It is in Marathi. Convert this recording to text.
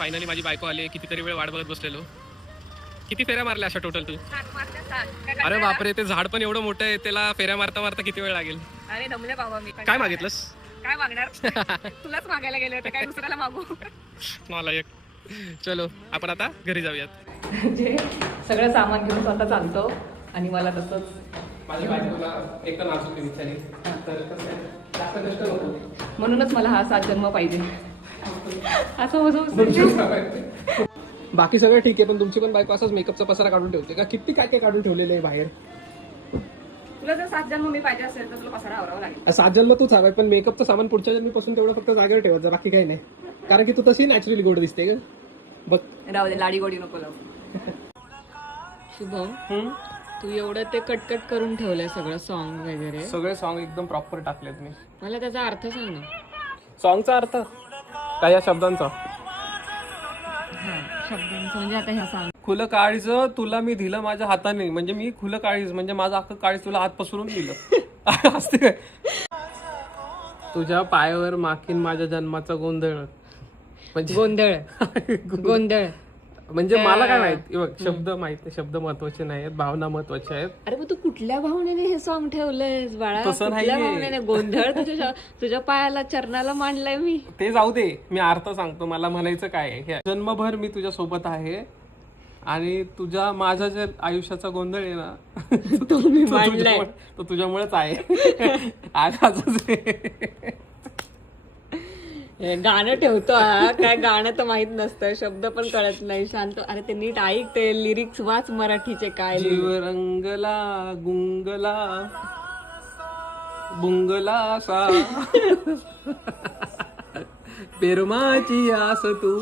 फायनली माझी बायको आली. कितीतरी वेळ वाट बघत बसलेलो. किती फेऱ्या मारल्या अशा टोटल तू? अरे बापरे, ते झाड पण एवढं मोठं आहे, त्याला फेऱ्या मारता मारता किती वेळ लागेल? अरे दमले बाबा मी. काय मागितलंस? काय मागणार? तुलाच मागायला गेले होते, काय दुसऱ्याला मागू? मला एक. चलो आपण आता घरी जाऊयात. म्हणजे सगळं सामान घेऊन स्वतः चालतो आणि मला तसंच माझी बायकोला एक तर नाचून विचारी तर जास्त कष्ट नको, म्हणूनच मला हा 7 जन्म पाहिजे असं. बाकी सगळं ठीक आहे, पण तुमची पण बायको असाच मेकअपचा पसारा काढून ठेवते का? किती काय काय काढून ठेवलेलं आहे बाहेर. तुला जर 7 जन्म मी पाहिजे असेल तर तुला पसारा आवरावा लागेल. 7 जन्म तूच हवाय, पण मेकअपचं सामान पुढच्या जन्मीपासून तेवढं फक्त जागेवर ठेवत जा, बाकी काही नाही. कारण की तू तशी नॅचरली गोड दिसते का बघ. राहू दे, लाडी गोडी नको लावू. शुभम, तू एवढं ते कटकट करून ठेवलंय सगळं सॉन्ग वगैरे. सगळे सॉन्ग एकदम प्रॉपर टाकलेत मी. मला त्याचा अर्थ सांग ना. सॉन्गचा अर्थ काय या शब्दांचा? शब्दांचं म्हणजे आता ह्या सांग. खुलं काळीज तुला मी दिलं माझ्या हाताने, म्हणजे मी खुलं काळीज म्हणजे माझं अख्खं काळीज तुला हात पसरून दिलं. असते काय? तुझ्या पायावर माखीन माझ्या जन्माचा गोंधळ. म्हणजे गोंधळ गोंधळ म्हणजे मला काय माहिती बघ, शब्द माहिती, शब्द महत्वाचे नाहीत, भावना महत्वाच्या आहेत. अरे मग तू कुठल्या भावनेने हे सॉन्ग ठेवलंयस बाळा? तसं कुठल्या नाहीये. भावनेने? गोंधळ तुझ्या पायाला चरणाला मांडलाय मी. ते जाऊ दे, मी अर्थ सांगतो. मला म्हणायचं काय आहे, जन्मभर मी तुझ्या सोबत आहे आणि तुझ्या माझ्या जे आयुष्याचा गोंधळ आहे ना तो मी मांडलाय. तो तुझ्यामुळेच आहे. आज गाणं ठेवतो हा, काय गाणं तर माहित नसतं, शब्द पण कळत नाही. शांत. अरे ते नीट ऐक, ते लिरिक्स वाच मराठीचे काय. जीव रंगला गुंगला बुंगला सा पेरमाची आस तू